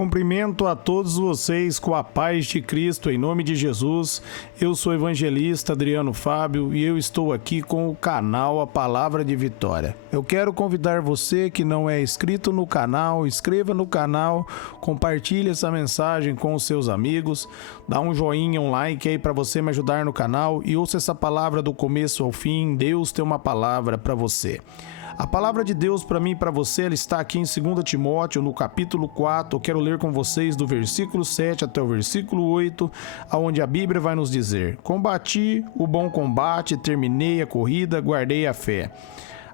Cumprimento a todos vocês com a paz de Cristo, em nome de Jesus. Eu sou o evangelista Adriano Fábio e eu estou aqui com o canal A Palavra de Vitória. Eu quero convidar você que não é inscrito no canal, inscreva no canal, compartilhe essa mensagem com os seus amigos, dá um joinha, um like aí para você me ajudar no canal e ouça essa palavra do começo ao fim. Deus tem uma palavra para você. A palavra de Deus para mim e para você, ela está aqui em 2 Timóteo, no capítulo 4. Eu quero ler com vocês do versículo 7 até o versículo 8, onde a Bíblia vai nos dizer: Combati o bom combate, terminei a corrida, guardei a fé.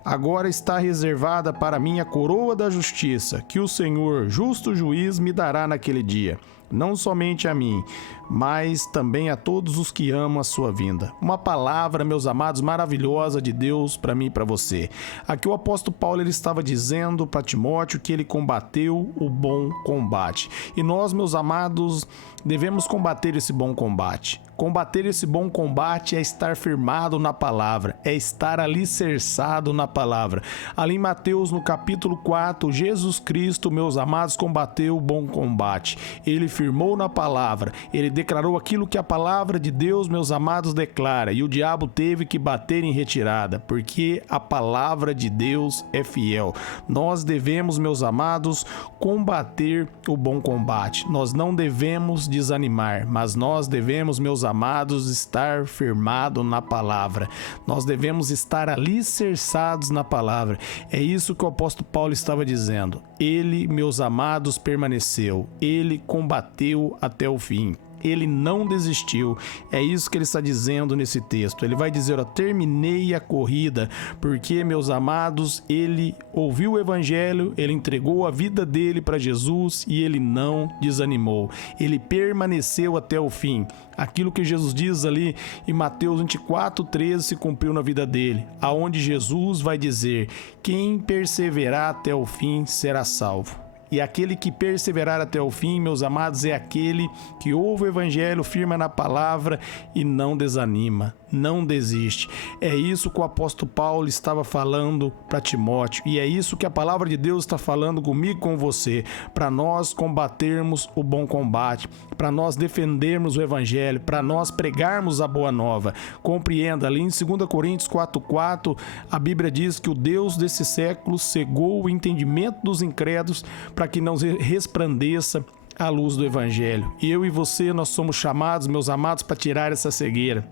Agora está reservada para mim a coroa da justiça, que o Senhor, justo juiz, me dará naquele dia. Não somente a mim, mas também a todos os que amam a sua vinda. Uma palavra, meus amados, maravilhosa de Deus para mim e para você. Aqui o apóstolo Paulo ele estava dizendo para Timóteo que ele combateu o bom combate. E nós, meus amados, devemos combater esse bom combate. Combater esse bom combate é estar firmado na palavra, é estar alicerçado na palavra. Ali em Mateus, no capítulo 4, Jesus Cristo, meus amados, combateu o bom combate. Ele firmou na palavra, ele declarou aquilo que a palavra de Deus, meus amados, declara. E o diabo teve que bater em retirada, porque a palavra de Deus é fiel. Nós devemos, meus amados, combater o bom combate. Nós não devemos desanimar, mas nós devemos, meus amados, estar firmado na palavra. Nós devemos estar alicerçados na palavra. É isso que o apóstolo Paulo estava dizendo. Ele, meus amados, permaneceu. Ele combateu até o fim. Ele não desistiu. É isso que ele está dizendo nesse texto. Ele vai dizer, terminei a corrida, porque, meus amados, ele ouviu o evangelho, ele entregou a vida dele para Jesus e ele não desanimou. Ele permaneceu até o fim. Aquilo que Jesus diz ali em Mateus 24:13 se cumpriu na vida dele, aonde Jesus vai dizer: quem perseverar até o fim será salvo. E aquele que perseverar até o fim, meus amados, é aquele que ouve o evangelho, firma na palavra e não desanima, não desiste. É isso que o apóstolo Paulo estava falando para Timóteo e é isso que a palavra de Deus está falando comigo e com você, para nós combatermos o bom combate, para nós defendermos o evangelho, para nós pregarmos a boa nova. Compreenda, ali em 2 Coríntios 4:4, a Bíblia diz que o Deus desse século cegou o entendimento dos incrédulos para que não resplandeça a luz do evangelho. E eu e você, nós somos chamados, meus amados, para tirar essa cegueira,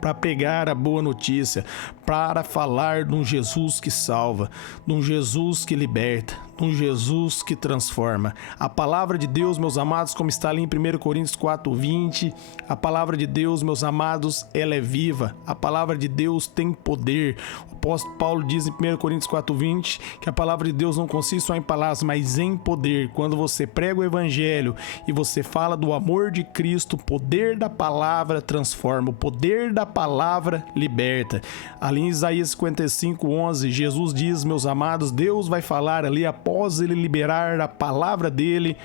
para pegar a boa notícia, para falar de um Jesus que salva, de um Jesus que liberta, de um Jesus que transforma. A palavra de Deus, meus amados, como está ali em 1 Coríntios 4:20, a palavra de Deus, meus amados, ela é viva. A palavra de Deus tem poder. O apóstolo Paulo diz em 1 Coríntios 4:20 que a palavra de Deus não consiste só em palavras, mas em poder. Quando você prega o evangelho e você fala do amor de Cristo, o poder da palavra transforma, o poder da palavra liberta. Ali em Isaías 55:11, Jesus diz, meus amados, Deus vai falar ali após ele liberar a palavra dele,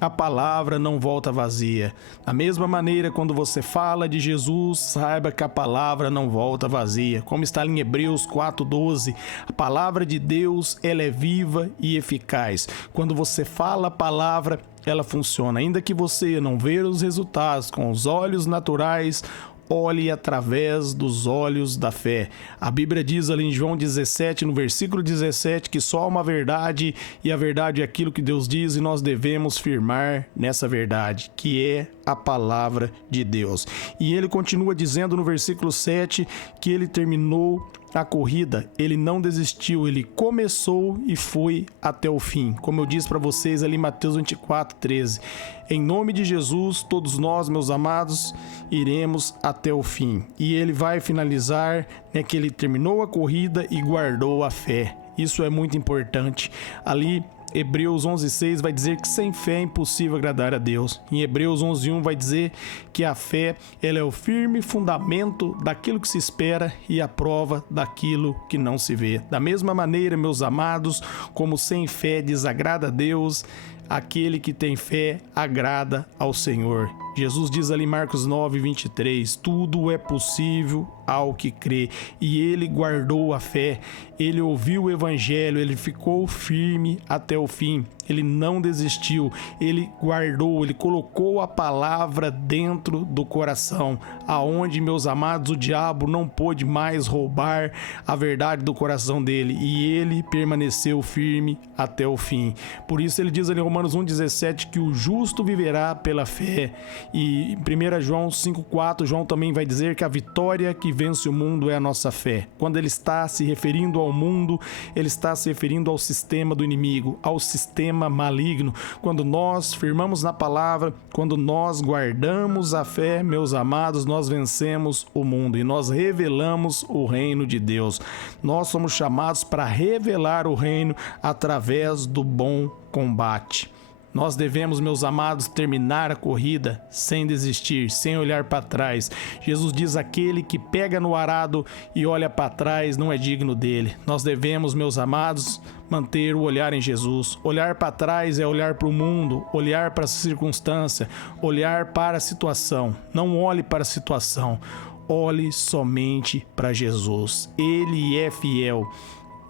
a palavra não volta vazia. Da mesma maneira, quando você fala de Jesus, saiba que a palavra não volta vazia. Como está ali em Hebreus 4:12, a palavra de Deus, ela é viva e eficaz. Quando você fala a palavra, ela funciona. Ainda que você não veja os resultados com os olhos naturais, olhe através dos olhos da fé. A Bíblia diz ali em João 17, no versículo 17, que só há uma verdade e a verdade é aquilo que Deus diz e nós devemos firmar nessa verdade, que é a palavra de Deus. E ele continua dizendo no versículo 7 que ele terminou a corrida, ele não desistiu, ele começou e foi até o fim. Como eu disse para vocês ali em Mateus 24:13. Em nome de Jesus, todos nós, meus amados, iremos até o fim. E ele vai finalizar, que ele terminou a corrida e guardou a fé. Isso é muito importante. Ali Hebreus 11:6 vai dizer que sem fé é impossível agradar a Deus. Em Hebreus 11:1 vai dizer que a fé ela é o firme fundamento daquilo que se espera e a prova daquilo que não se vê. Da mesma maneira, meus amados, como sem fé desagrada a Deus, aquele que tem fé agrada ao Senhor. Jesus diz ali em Marcos 9, 23, tudo é possível ao que crê. E ele guardou a fé, ele ouviu o evangelho, ele ficou firme até o fim. Ele não desistiu, ele guardou, ele colocou a palavra dentro do coração, aonde, meus amados, o diabo não pôde mais roubar a verdade do coração dele, e ele permaneceu firme até o fim. Por isso ele diz ali em Romanos 1,17 que o justo viverá pela fé, e em 1 João 5,4, João também vai dizer que a vitória que vence o mundo é a nossa fé. Quando ele está se referindo ao mundo, ele está se referindo ao sistema do inimigo, ao sistema maligno. Quando nós firmamos na palavra, quando nós guardamos a fé, meus amados, nós vencemos o mundo e nós revelamos o reino de Deus. Nós somos chamados para revelar o reino através do bom combate. Nós devemos, meus amados, terminar a corrida sem desistir, sem olhar para trás. Jesus diz: aquele que pega no arado e olha para trás não é digno dele. Nós devemos, meus amados, manter o olhar em Jesus. Olhar para trás é olhar para o mundo, olhar para a circunstância, olhar para a situação. Não olhe para a situação, olhe somente para Jesus. Ele é fiel.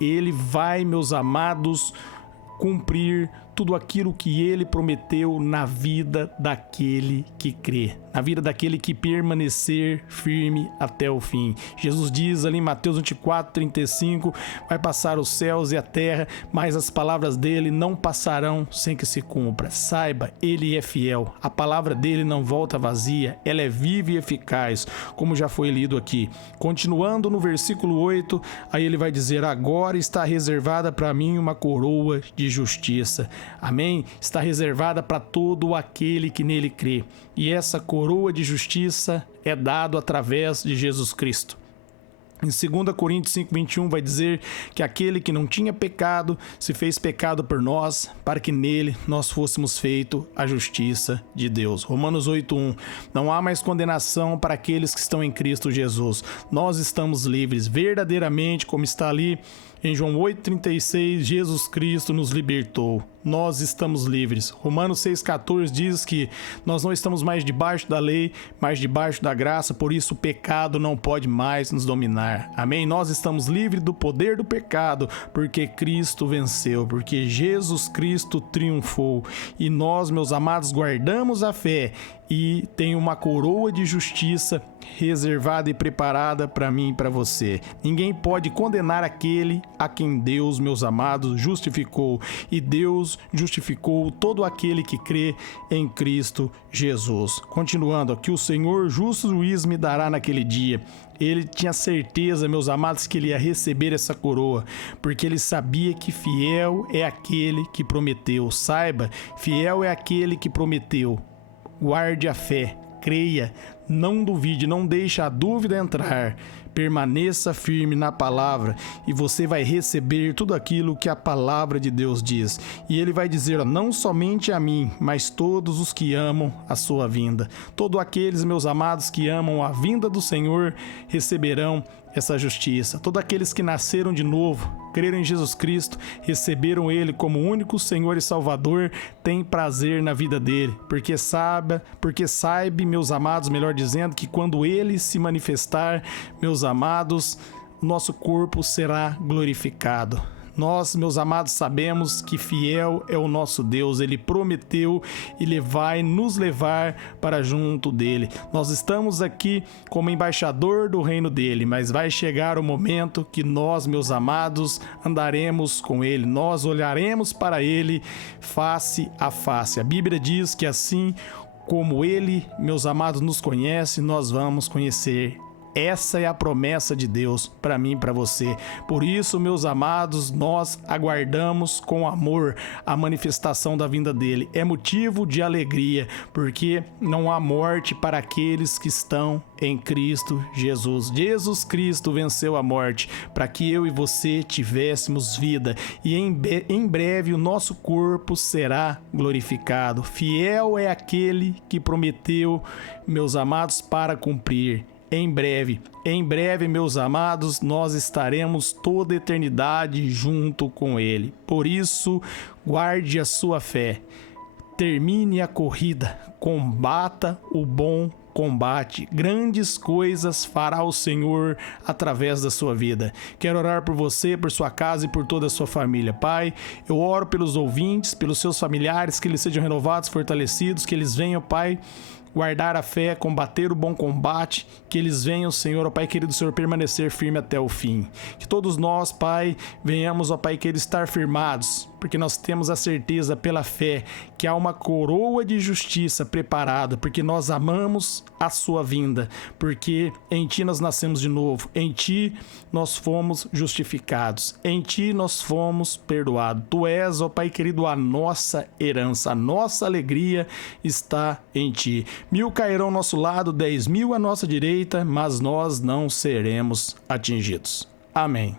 Ele vai, meus amados, cumprir tudo aquilo que ele prometeu na vida daquele que crê, na vida daquele que permanecer firme até o fim. Jesus diz ali em Mateus 24:35, vai passar os céus e a terra, mas as palavras dele não passarão sem que se cumpra. Saiba, ele é fiel, a palavra dele não volta vazia, ela é viva e eficaz, como já foi lido aqui. Continuando no versículo 8, aí ele vai dizer: agora está reservada para mim uma coroa de justiça. Amém? Está reservada para todo aquele que nele crê. E essa coroa de justiça é dada através de Jesus Cristo. Em 2 Coríntios 5:21 vai dizer que aquele que não tinha pecado se fez pecado por nós, para que nele nós fôssemos feito a justiça de Deus. Romanos 8:1, não há mais condenação para aqueles que estão em Cristo Jesus. Nós estamos livres, verdadeiramente, como está ali em João 8:36, Jesus Cristo nos libertou. Nós estamos livres. Romanos 6,14 diz que nós não estamos mais debaixo da lei, mas debaixo da graça, por isso o pecado não pode mais nos dominar. Amém? Nós estamos livres do poder do pecado, porque Cristo venceu, porque Jesus Cristo triunfou. E nós, meus amados, guardamos a fé e tem uma coroa de justiça reservada e preparada para mim e para você. Ninguém pode condenar aquele a quem Deus, meus amados, justificou. E Deus justificou todo aquele que crê em Cristo Jesus. Continuando, que o Senhor justo juiz me dará naquele dia. Ele tinha certeza, meus amados, que ele ia receber essa coroa, porque ele sabia que fiel é aquele que prometeu. Saiba, fiel é aquele que prometeu. Guarde a fé, creia, não duvide, não deixe a dúvida entrar. Permaneça firme na palavra e você vai receber tudo aquilo que a palavra de Deus diz. E ele vai dizer, não somente a mim, mas todos os que amam a sua vinda. Todos aqueles, meus amados, que amam a vinda do Senhor receberão essa justiça. Todos aqueles que nasceram de novo, creram em Jesus Cristo, receberam Ele como único Senhor e Salvador, têm prazer na vida dele, porque saiba, meus amados, melhor dizendo, que quando Ele se manifestar, meus amados, nosso corpo será glorificado. Nós, meus amados, sabemos que fiel é o nosso Deus. Ele prometeu e Ele vai nos levar para junto dele. Nós estamos aqui como embaixador do reino dele, mas vai chegar o momento que nós, meus amados, andaremos com ele. Nós olharemos para ele face a face. A Bíblia diz que assim como ele, meus amados, nos conhece, nós vamos conhecer. Essa é a promessa de Deus para mim e para você. Por isso, meus amados, nós aguardamos com amor a manifestação da vinda dele. É motivo de alegria, porque não há morte para aqueles que estão em Cristo Jesus. Jesus Cristo venceu a morte para que eu e você tivéssemos vida. E em breve o nosso corpo será glorificado. Fiel é aquele que prometeu, meus amados, para cumprir. Em breve, meus amados, nós estaremos toda a eternidade junto com Ele. Por isso, guarde a sua fé. termine a corrida, combata o bom combate. Grandes coisas fará o Senhor através da sua vida. Quero orar por você, por sua casa e por toda a sua família. Pai, eu oro pelos ouvintes, pelos seus familiares, que eles sejam renovados, fortalecidos, que eles venham, Pai, guardar a fé, combater o bom combate, que eles venham, Senhor, ó Pai querido, Senhor, permanecer firme até o fim. Que todos nós, Pai, venhamos, ó Pai querido, estar firmados, porque nós temos a certeza pela fé que há uma coroa de justiça preparada, porque nós amamos a sua vinda, porque em Ti nós nascemos de novo, em Ti nós fomos justificados, em Ti nós fomos perdoados. Tu és, ó Pai querido, a nossa herança, a nossa alegria está em Ti. 1000 cairão ao nosso lado, 10.000 à nossa direita, mas nós não seremos atingidos. Amém.